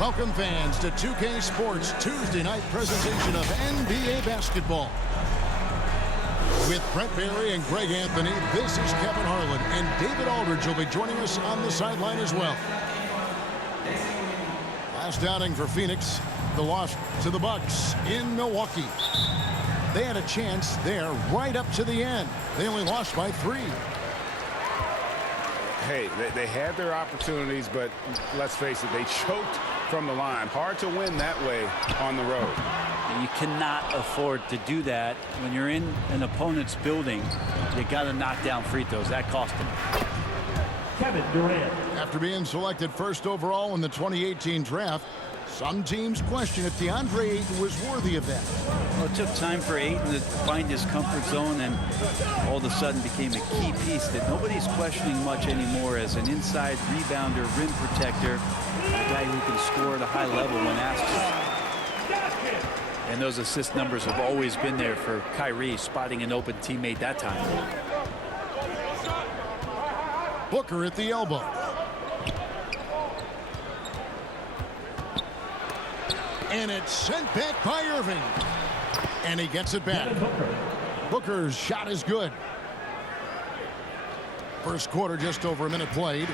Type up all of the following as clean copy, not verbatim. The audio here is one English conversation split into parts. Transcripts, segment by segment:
Welcome fans to 2K Sports Tuesday night presentation of NBA basketball. With Brent Barry and Greg Anthony, this is Kevin Harlan, and David Aldridge will be joining us on the sideline as well. Last outing for Phoenix, the loss to the Bucks in Milwaukee. They had a chance there right up to the end. They only lost by 3. Hey, they had their opportunities, but let's face it, they choked from the line. Hard to win that way on the road. You cannot afford to do that when you're in an opponent's building. You got to knock down free throws. That cost them. Kevin Durant. After being selected first overall in the 2018 draft, some teams question if DeAndre Ayton was worthy of that. Well, it took time for Ayton to find his comfort zone, and all of a sudden became a key piece that nobody's questioning much anymore as an inside rebounder, rim protector, a guy who can score at a high level when asked. And those assist numbers have always been there for Kyrie, spotting an open teammate that time. Booker at the elbow. And it's sent back by Irving. And he gets it back. Booker's shot is good. First quarter, just over a minute played.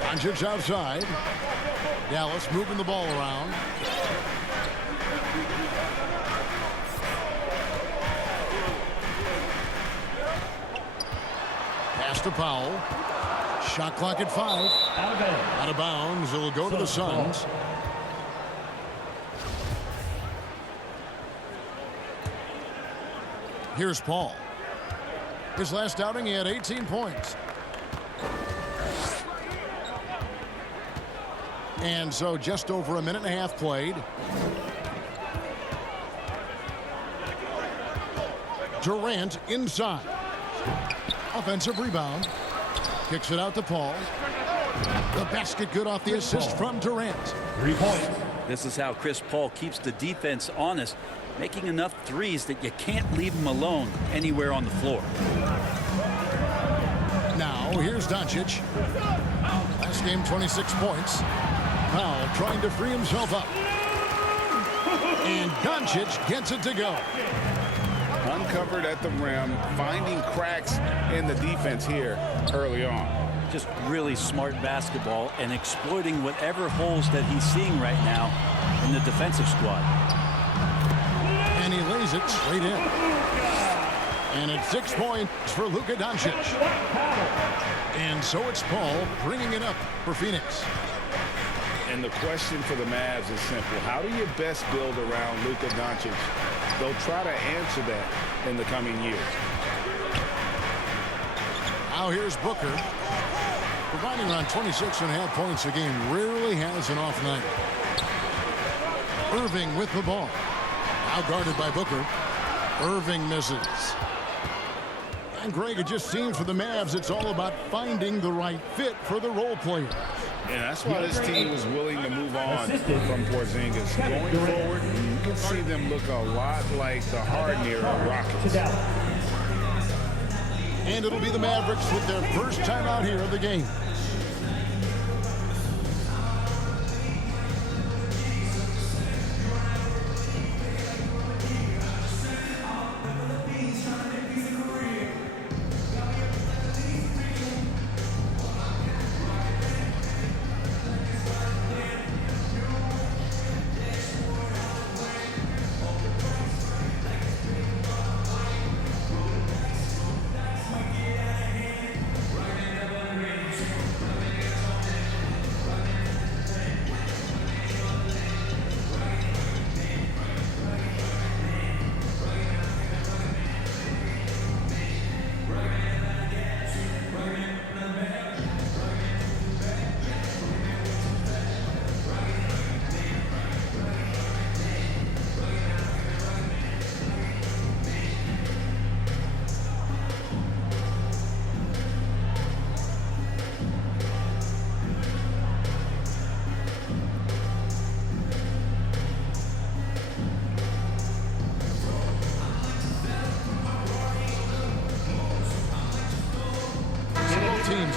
Doncic outside. Dallas moving the ball around. Pass to Powell. Shot clock at 5. Out of bounds. It'll go to the Suns. Here's Paul. His last outing, he had 18 points. And so just over a minute and a half played. Durant inside. Offensive rebound. Kicks it out to Paul. The basket good off the assist from Durant. 3 points. This is how Chris Paul keeps the defense honest, making enough threes that you can't leave him alone anywhere on the floor. Now here's Doncic. Last game 26 points. Powell trying to free himself up. And Doncic gets it to go. Uncovered at the rim, finding cracks in the defense here early on. Just really smart basketball and exploiting whatever holes that he's seeing right now in the defensive squad. And he lays it straight in. And it's 6 points for Luka Doncic. And so it's Paul bringing it up for Phoenix. And the question for the Mavs is simple. How do you best build around Luka Doncic? They'll try to answer that in the coming years. Now here's Booker. Providing around 26.5 points a game. Rarely has an off night. Irving with the ball. Now guarded by Booker. Irving misses. And Greg, it just seems for the Mavs it's all about finding the right fit for the role player. And that's why this team was willing to move on from Porzingis. Going forward, you can see them look a lot like the Harden-era Rockets. And it'll be the Mavericks with their first time out here of the game.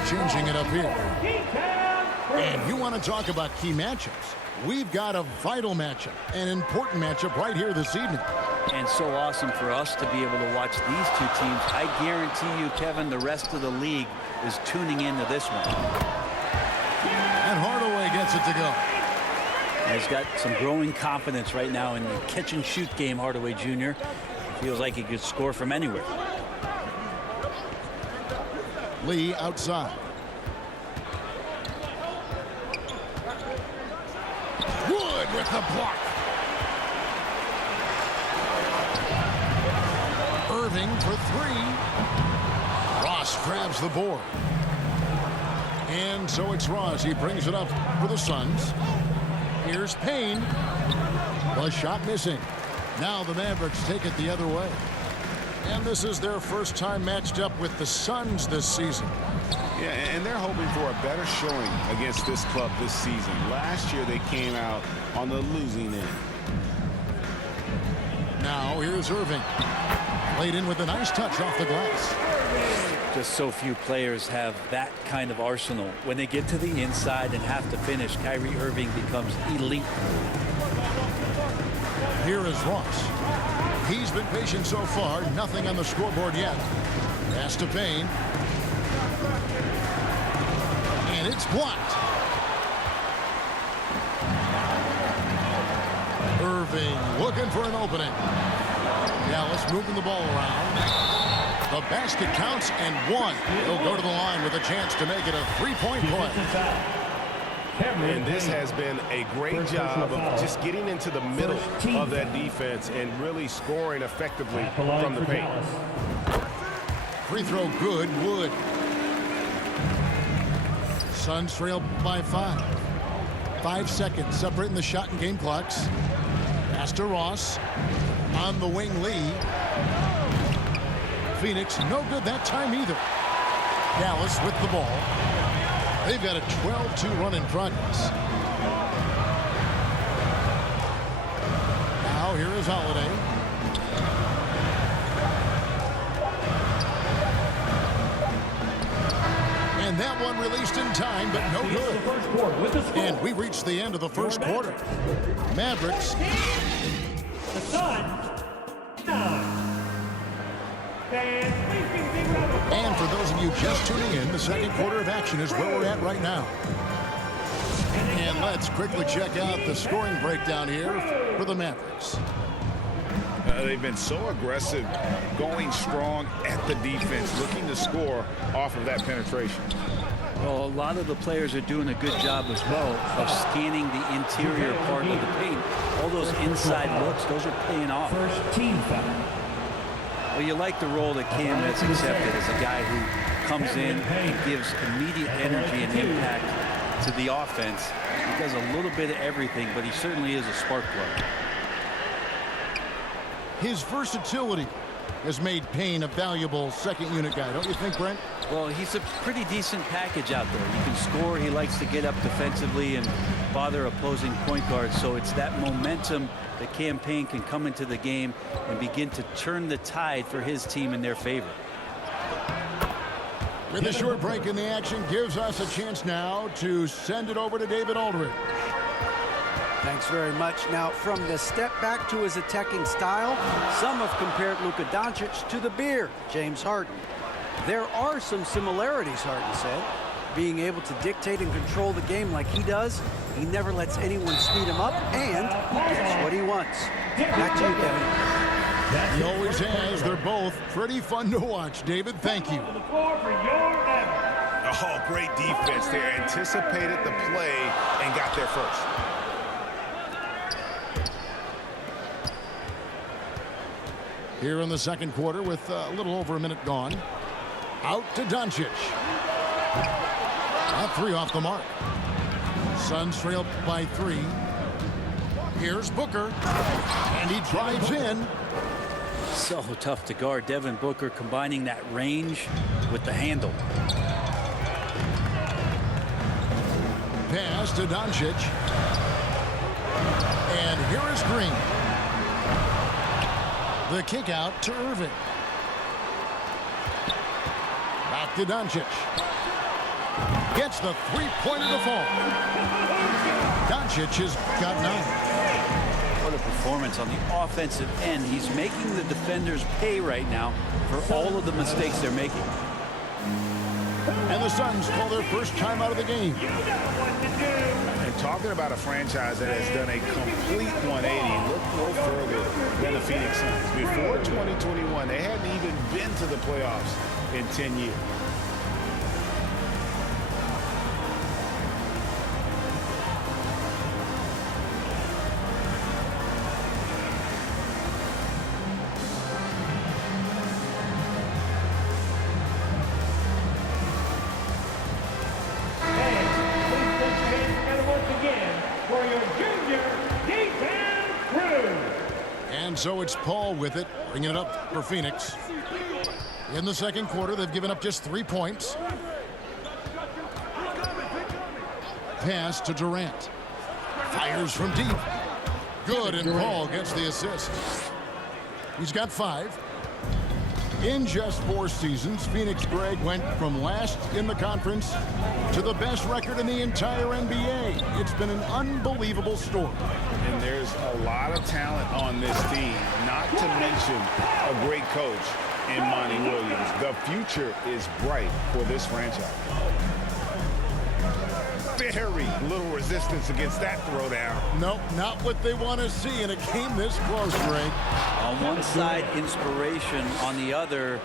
Changing it up here. And you want to talk about key matchups. We've got a vital matchup, an important matchup right here this evening. And so awesome for us to be able to watch these two teams. I guarantee you, Kevin, the rest of the league is tuning into this one. And Hardaway gets it to go. And he's got some growing confidence right now in the catch-and-shoot game, Hardaway Jr. Feels like he could score from anywhere. Lee outside. Wood with the block. Irving for three. Ross grabs the board. And so it's Ross. He brings it up for the Suns. Here's Payne. The shot missing. Now the Mavericks take it the other way. And this is their first time matched up with the Suns this season. Yeah, and they're hoping for a better showing against this club this season. Last year they came out on the losing end. Now here's Irving. Played in with a nice touch off the glass. Just so few players have that kind of arsenal. When they get to the inside and have to finish, Kyrie Irving becomes elite. Here is Ross. He's been patient so far. Nothing on the scoreboard yet. Pass to Payne. And it's blocked. Irving looking for an opening. Dallas moving the ball around. The basket counts and one. He'll go to the line with a chance to make it a three-point play. And this has been a great job of just getting into the middle of that defense and really scoring effectively from the paint. Free throw good. Wood. Suns trail by 5. 5 seconds separating the shot and game clocks. Pass to Ross. On the wing, Lee. Phoenix no good that time either. Dallas with the ball. They've got a 12-2 run in progress. Now here is Holiday. And that one released in time, but no good. And we reached the end of the first quarter. Mavericks. The Suns, 9. And for those of you just tuning in, the second quarter of action is where we're at right now. And let's quickly check out the scoring breakdown here for the Mavericks. They've been so aggressive, going strong at the defense, looking to score off of that penetration. Well, a lot of the players are doing a good job as well of scanning the interior part of the paint. All those inside looks, those are paying off. First team foul. Well, you like the role that Cam has accepted as a guy who comes in and gives immediate energy and impact to the offense. He does a little bit of everything, but he certainly is a spark plug. His versatility has made Payne a valuable second unit guy, don't you think, Brent? Well, he's a pretty decent package out there. He can score. He likes to get up defensively and bother opposing point guards. So it's that momentum that Cam Payne can come into the game and begin to turn the tide for his team in their favor. With a short break in the action, gives us a chance now to send it over to David Aldridge. Thanks very much. Now, from the step back to his attacking style, some have compared Luka Doncic to the Bear, James Harden. There are some similarities, Harden said. Being able to dictate and control the game like he does, he never lets anyone speed him up, and he gets what he wants. Back to you, Kevin. He always has. They're both pretty fun to watch. David, thank you. Oh, great defense there. Anticipated the play and got there first. Here in the second quarter with a little over a minute gone. Out to Doncic. A three off the mark. Suns trail by 3. Here's Booker. And he drives in. So tough to guard. Devin Booker combining that range with the handle. Pass to Doncic. And here is Green. The kick out to Irving. Back to Doncic. Gets the three-pointer to fall. Doncic has got 9. What a performance on the offensive end. He's making the defenders pay right now for all of the mistakes they're making. And the Suns call their first time out of the game. And talking about a franchise that has done a complete 180, look no further than the Phoenix Suns. Before 2021, they hadn't even been to the playoffs in 10 years. And so it's Paul with it, bringing it up for Phoenix. In the second quarter, they've given up just 3 points. Pass to Durant. Fires from deep. Good, and Paul gets the assist. He's got 5. In just 4 seasons, Phoenix, Greg, went from last in the conference to the best record in the entire NBA. It's been an unbelievable story. And there's a lot of talent on this team, not to mention a great coach in Monty Williams. The future is bright for this franchise. Very little resistance against that throwdown. Nope, not what they want to see, and it came this close, Greg. On one side, inspiration. On the other,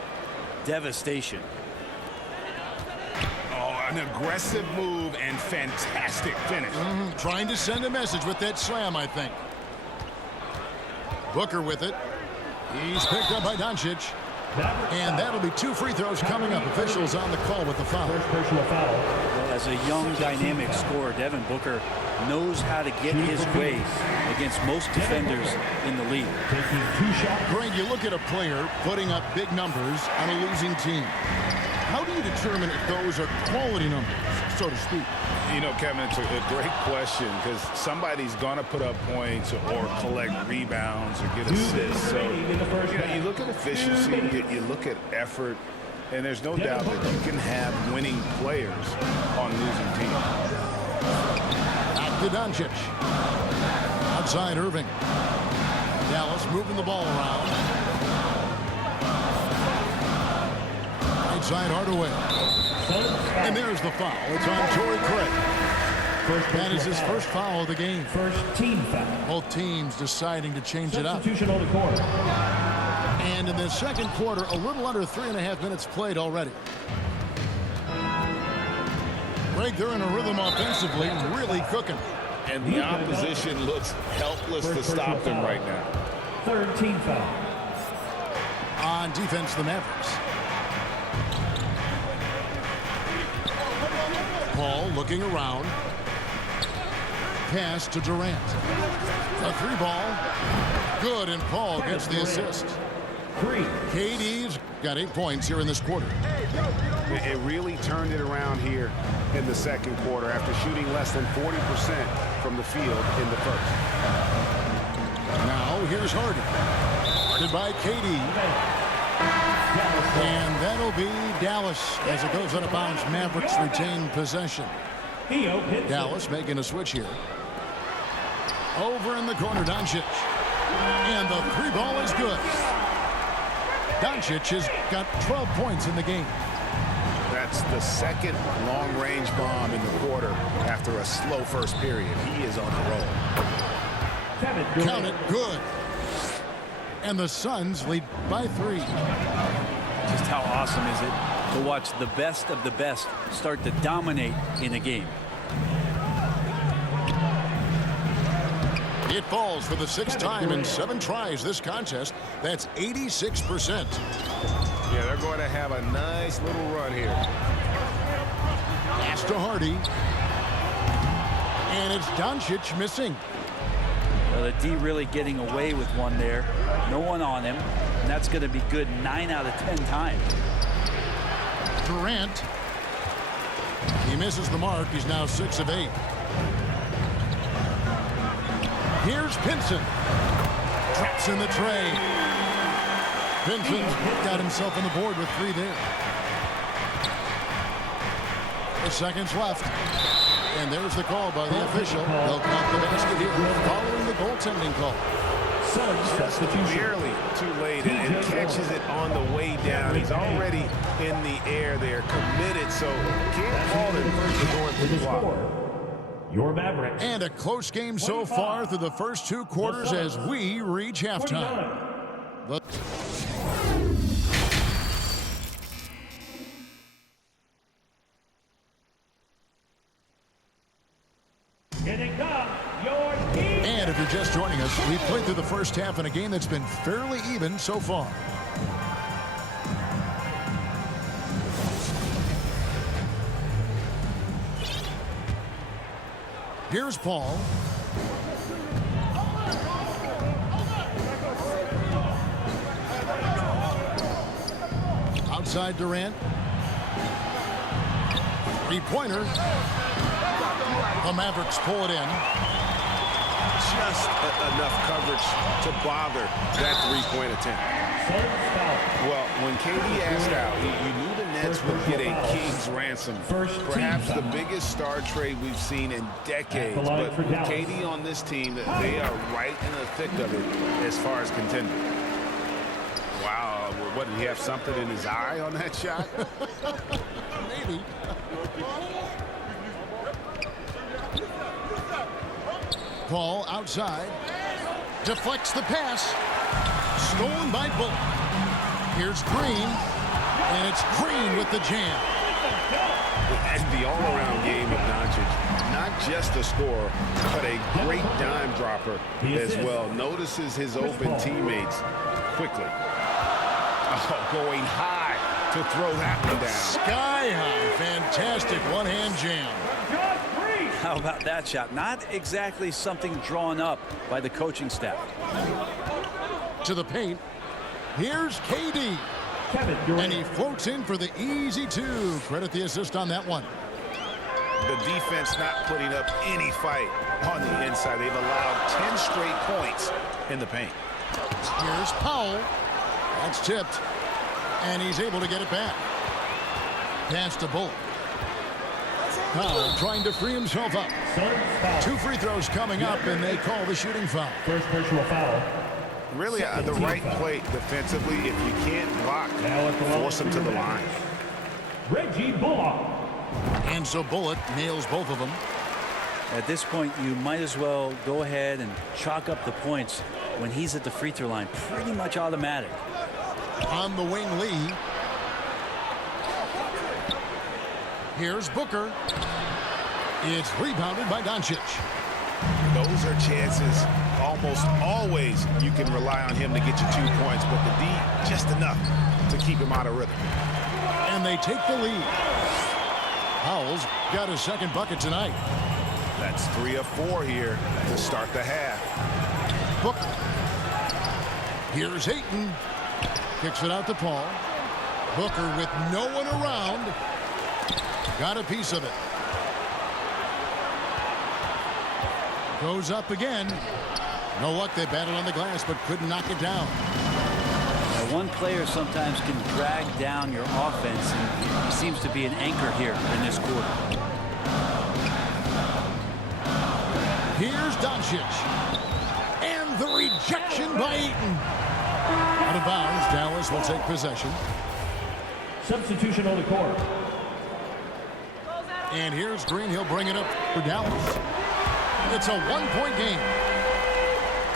devastation. Oh, an aggressive move and fantastic finish. Trying to send a message with that slam, I think. Booker with it. He's picked up by Doncic. And that'll be 2 free throws coming up. Officials on the call with the foul. First personal foul. Well, as a young, dynamic scorer, Devin Booker knows how to get his way against most defenders in the league. Taking 2 shots. Greg, you look at a player putting up big numbers on a losing team. How do you determine if those are quality numbers, so to speak? You know, Kevin, it's a great question because somebody's going to put up points or collect rebounds or get assists. So, you look at efficiency, you look at effort, and there's no doubt that you can have winning players on losing teams. Back to Doncic. Outside Irving. Dallas moving the ball around. Right side Hardaway. And there's the foul. It's on Torrey Craig. That is his first foul of the game. First team foul. Both teams deciding to change it up. Substitution on the court. And in the second quarter, a little under 3.5 minutes played already. Greg, they're in a rhythm offensively, really cooking. And the opposition looks helpless to stop them right now. Third team foul. On defense, the Mavericks. Paul looking around. Pass to Durant. A 3 ball. Good, and Paul gets the assist. 3. KD's got 8 points here in this quarter. It really turned it around here in the second quarter after shooting less than 40% from the field in the first. Now here's Harden. Guarded by KD. And that'll be Dallas as it goes out of bounds. Mavericks retain possession. Dallas making a switch here. Over in the corner, Doncic. And the 3 ball is good. Doncic has got 12 points in the game. That's the second long-range bomb in the quarter after a slow first period. He is on the roll. Count it, good. And the Suns lead by 3. Just how awesome is it to watch the best of the best start to dominate in a game. It falls for the 6th time in 7 tries this contest. That's 86%. Yeah, they're going to have a nice little run here. Pass to Hardy. And it's Doncic missing. Well, the D really getting away with one there. No one on him. And that's going to be good 9 out of 10 times. Durant. He misses the mark. He's now 6 of 8. Here's Pinson. Traps in the tray. Pinson's got himself on the board with 3 there. Seconds left. And there's the call by the official. They'll count the basket here following the goaltending call. Just barely too late and catches it on the way down. He's already in the air there, committed, so can't call it first to going through the block. Your Mavericks. And a close game so far through the first 2 quarters as we reach halftime. But and if you're just joining us, we've played through the first half in a game that's been fairly even so far. Here's Paul. Outside Durant. Three-pointer. The Mavericks pull it in. Just enough coverage to bother that three-point attempt. Well, when KD asked out, you knew the Nets would get a king's ransom. Perhaps the biggest star trade we've seen in decades. But with KD on this team, they are right in the thick of it as far as contending. Wow, what, did he have something in his eye on that shot? Maybe. Paul outside. Deflects the pass. Stolen by Bullock. Here's Green. And it's Green with the jam. And the all-around game of Doncic. Not just a scorer, but a great dime dropper as well. Notices his open teammates quickly. Oh, going high to throw that one down. Sky high. Fantastic one-hand jam. How about that shot? Not exactly something drawn up by the coaching staff. To the paint. Here's KD. And he floats in for the easy 2. Credit the assist on that one. The defense not putting up any fight on the inside. They've allowed 10 straight points in the paint. Here's Powell. That's tipped. And he's able to get it back. Pass to Bullock. Powell trying to free himself up. 2 free throws coming up, and they call the shooting foul. First personal foul. Really the right play defensively. If you can't block, force him to the line. Reggie Bullock. And so Bullock nails both of them. At this point, you might as well go ahead and chalk up the points when he's at the free throw line. Pretty much automatic. On the wing, Lee. Here's Booker. It's rebounded by Doncic. Those are chances almost always you can rely on him to get you 2 points, but the D just enough to keep him out of rhythm. And they take the lead. Powell's got his second bucket tonight. That's 3 of 4 here to start the half. Booker. Here's Ayton. Kicks it out to Paul. Booker with no one around. Got a piece of it. Goes up again. No luck. They battled on the glass, but couldn't knock it down. Now, one player sometimes can drag down your offense, and he seems to be an anchor here in this quarter. Here's Doncic. And the rejection by Ayton. Out of bounds. Dallas will take possession. Substitution on the court. And here's Green. He'll bring it up for Dallas. It's a one-point game.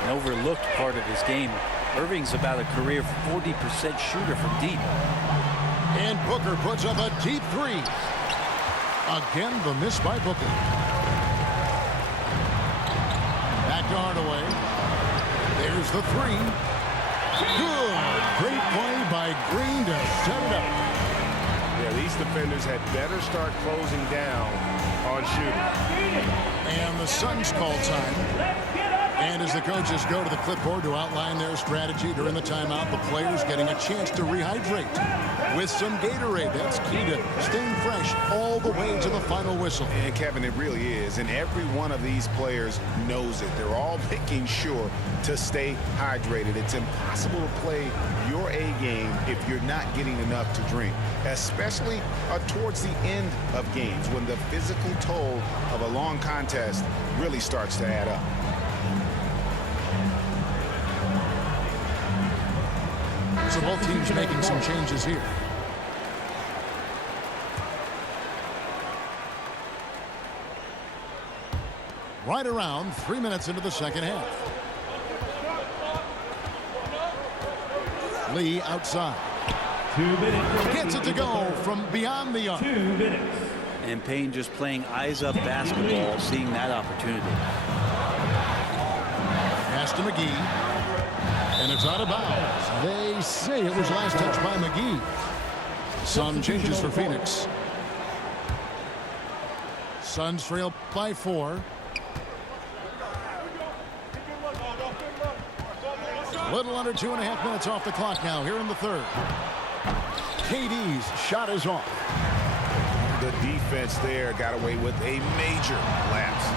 An overlooked part of his game. Irving's about a career 40% shooter from deep. And Booker puts up a deep 3. Again, the miss by Booker. Back to Hardaway. There's the 3. Good. Great play by Green to set it up. Yeah, these defenders had better start closing down on shooting. And the Suns call time. And And as the coaches go to the clipboard to outline their strategy during the timeout, the players getting a chance to rehydrate with some Gatorade. That's key to staying fresh all the way to the final whistle. And Kevin, it really is. And every one of these players knows it. They're all making sure to stay hydrated. It's impossible to play your A game if you're not getting enough to drink, especially towards the end of games when the physical toll of a long contest really starts to add up. So both teams making some changes here. Right around 3 minutes into the second half. Lee outside. 2 minutes. Gets it to go from beyond the arc. 2 minutes. And Payne just playing eyes-up basketball, seeing that opportunity. Pass to McGee. And it's out of bounds. They say it was last touched by McGee. Some changes for Phoenix. Suns trail by 4. A little under 2.5 minutes off the clock now here in the third. KD's shot is off. The defense there got away with a major lapse.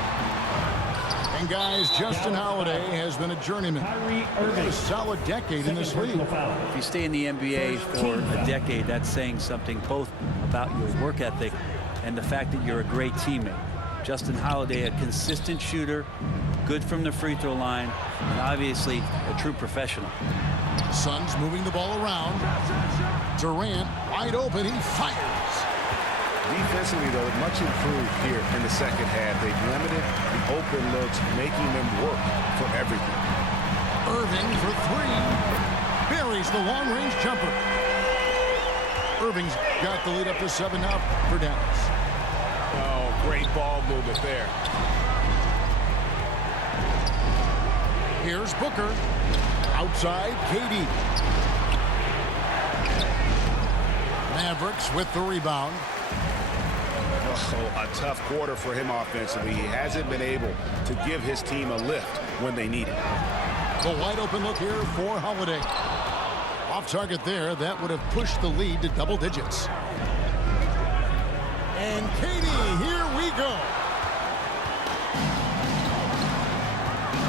And guys, Justin Holiday has been a journeyman. A solid decade in this league. If you stay in the NBA for a decade, that's saying something both about your work ethic and the fact that you're a great teammate. Justin Holiday, a consistent shooter, good from the free throw line, and obviously a true professional. Suns moving the ball around. Durant wide open. He fires. Defensively, though, much improved here in the second half. They've limited the open looks, making them work for everything. Irving for 3. Buries the long-range jumper. Irving's got the lead up to 7 now for Dallas. Oh, great ball movement there. Here's Booker. Outside, KD. Mavericks with the rebound. Oh, a tough quarter for him offensively. He hasn't been able to give his team a lift when they need it. The wide open look here for Holiday. Off target there. That would have pushed the lead to double digits. And KD, here we go.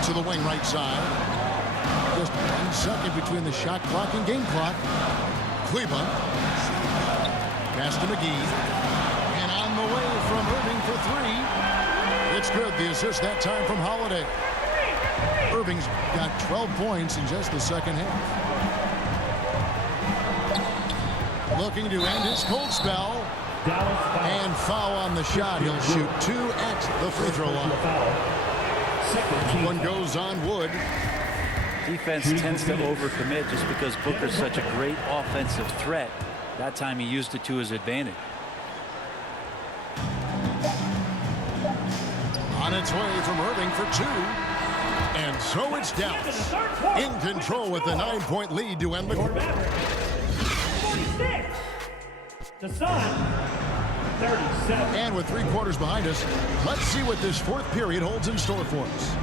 To the wing right side. Just 1 second between the shot clock and game clock. Cleveland. Pass to McGee. The way from Irving for 3. It's good. The assist that time from Holiday. Irving's got 12 points in just the second half. Looking to end his cold spell. And foul on the shot. He'll shoot 2 at the free throw line. One goes on Wood. Defense tends to overcommit just because Booker's such a great offensive threat. That time he used it to his advantage. On its way from Irving for 2. And so it's Dallas in control with the 9-point lead to end the quarter. 46. The Suns, 37. And with 3 quarters behind us, let's see what this 4th period holds in store for us.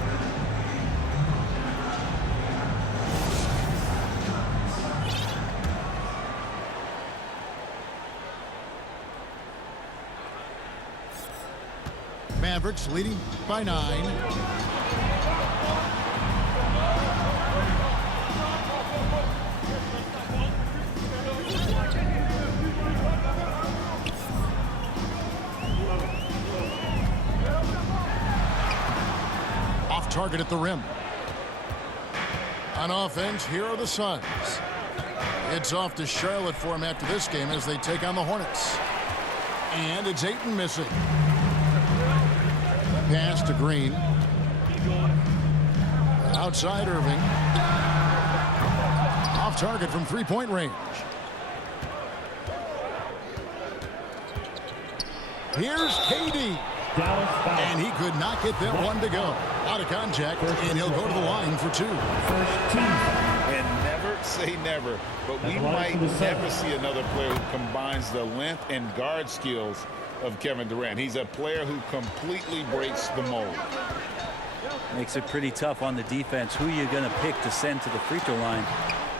Mavericks leading by 9. Off target at the rim. On offense, here are the Suns. It's off to Charlotte for them after this game as they take on the Hornets. And it's Ayton missing. Pass to Green. Outside Irving. Off target from 3-point range. Here's KD. And he could not get that one to go. Out of contact, and he'll go to the line for 2. And never say never, but we might never see another player who combines the length and guard skills of Kevin Durant. He's a player who completely breaks the mold. Makes it pretty tough on the defense. Who are you going to pick to send to the free throw line?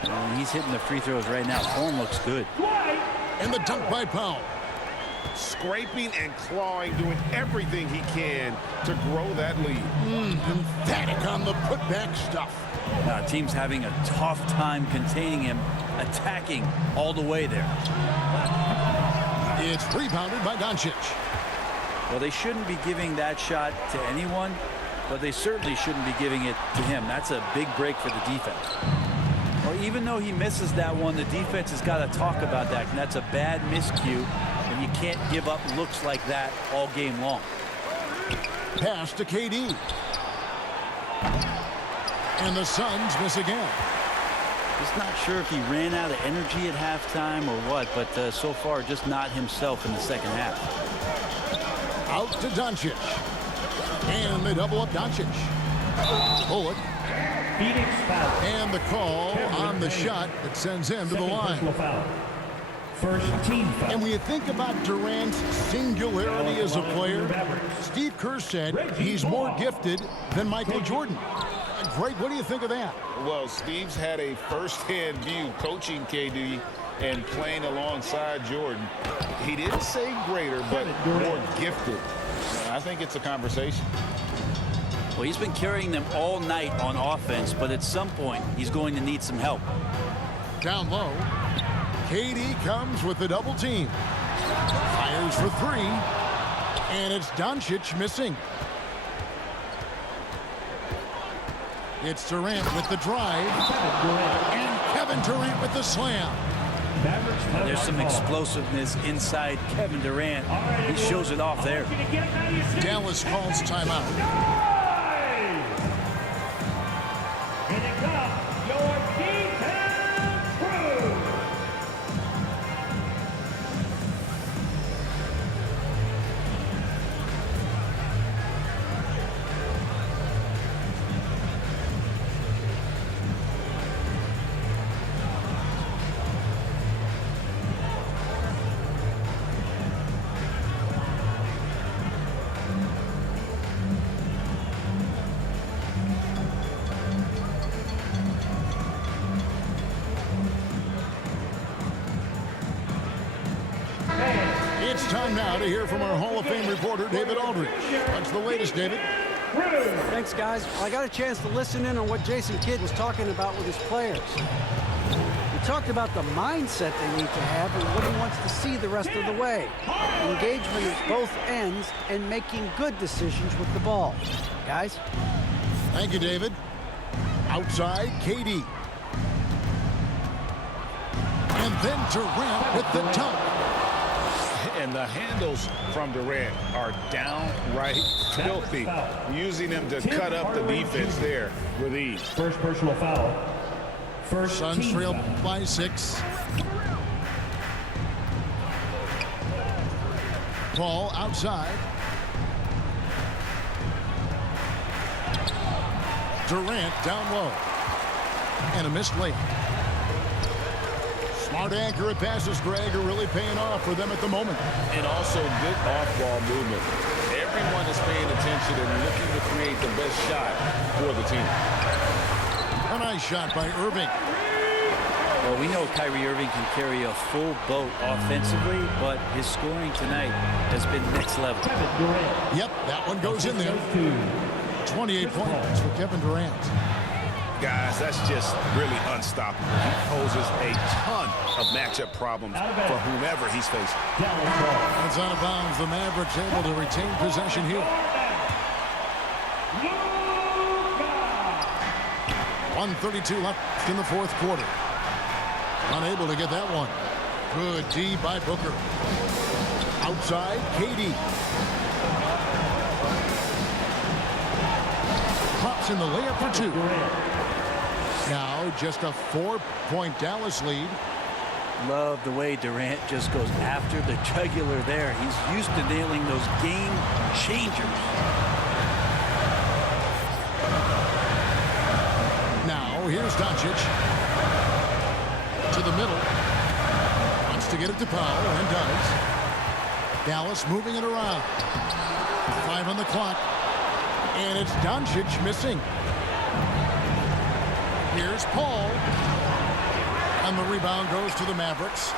And he's hitting the free throws right now. Form looks good. And the dunk by Powell. Scraping and clawing, doing everything he can to grow that lead. Emphatic on the putback stuff. Team's having a tough time containing him, attacking all the way there. It's rebounded by Doncic. Well, they shouldn't be giving that shot to anyone, but they certainly shouldn't be giving it to him. That's a big break for the defense. Well, even though he misses that one, the defense has got to talk about that, and that's a bad miscue, and you can't give up looks like that all game long. Pass to KD. And the Suns miss again. Just not sure if he ran out of energy at halftime or what, but so far just not himself in the second half. Out to Doncic. And they double up Doncic. Bullock. Phoenix foul. And the call on the shot that sends him to the line. First team foul. And when you think about Durant's singularity as a player, Steve Kerr said he's more gifted than Michael Jordan. Greg, what do you think of that? Well, Steve's had a first-hand view coaching KD and playing alongside Jordan. He didn't say greater, but more gifted. I think it's a conversation. Well, he's been carrying them all night on offense, but at some point, he's going to need some help. Down low, KD comes with the double team. Fires for three, and it's Doncic missing. It's Durant with the drive, and Kevin Durant with the slam. There's some explosiveness inside Kevin Durant. He shows it off there. Dallas calls timeout. Here they come, your defense crew. It's time now to hear from our Hall of Fame reporter, David Aldridge. What's the latest, David? Thanks, guys. Well, I got a chance to listen in on what Jason Kidd was talking about with his players. He talked about the mindset they need to have and what he wants to see the rest of the way. Engagement at both ends and making good decisions with the ball. Guys? Thank you, David. Outside, KD. And then Durant with the dunk. And the handles from Durant are downright filthy, using him to cut up the defense there with ease. First personal foul. First Suns team trail foul. by 6. Ball outside. Durant down low. And a missed layup. Smart, accurate passes, Greg, are really paying off for them at the moment. And also good off-ball movement. Everyone is paying attention and looking to create the best shot for the team. A nice shot by Irving. Well, we know Kyrie Irving can carry a full boat offensively, but his scoring tonight has been next level. Kevin Durant. Yep, that one goes in there. 28 points for Kevin Durant. Guys, that's just really unstoppable. He poses a ton of matchup problems for whomever he's facing. Dallas ball. That's out of bounds. The Mavericks able to retain possession here. 1:32 left in the fourth quarter. Unable to get that one. Good D by Booker. Outside, KD. Pops in the layup for 2. Now just a 4-point Dallas lead. Love the way Durant just goes after the jugular there. He's used to nailing those game changers. Now here's Doncic. To the middle. Wants to get it to Powell and does. Dallas moving it around. 5 on the clock. And it's Doncic missing. Here's Paul. And the rebound goes to the Mavericks.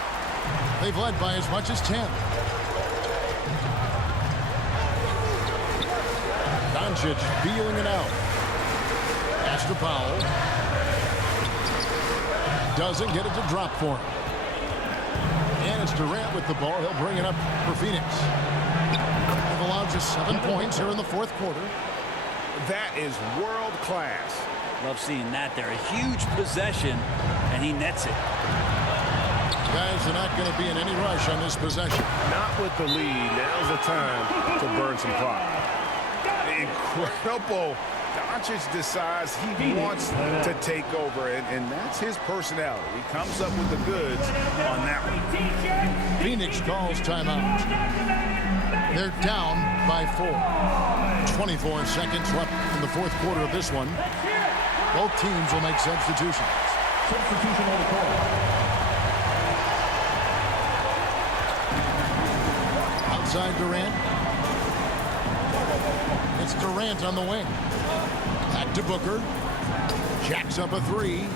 They've led by as much as 10. Doncic feeling it out. Pass to Powell. Doesn't get it to drop for him. And it's Durant with the ball. He'll bring it up for Phoenix. They've allowed just 7 points here in the fourth quarter. That is world class. Love seeing that there. A huge possession, and he nets it. Guys are not going to be in any rush on this possession. Not with the lead. Now's the time to burn some clock. Incredible. Doncic decides he wants to take over, and that's his personality. He comes up with the goods on that one. Phoenix calls timeout. They're down by 4. 24 seconds left in the fourth quarter of this one. Both teams will make substitutions. Substitution on the court. Outside Durant. It's Durant on the wing. Back to Booker. Jacks up a 3.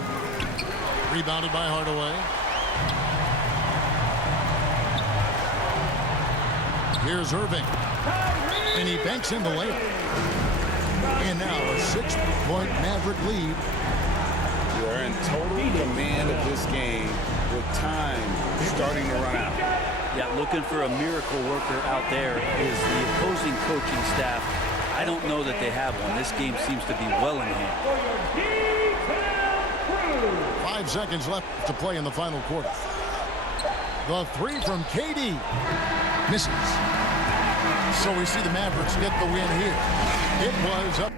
Rebounded by Hardaway. Here's Irving. And he banks in the layup. And now a 6-point Maverick lead. They're in total command of this game with time starting to run out. Yeah, looking for a miracle worker out there is the opposing coaching staff. I don't know that they have one. This game seems to be well in hand. 5 seconds left to play in the final quarter. The 3 from KD. Misses. So we see the Mavericks get the win here. It was up.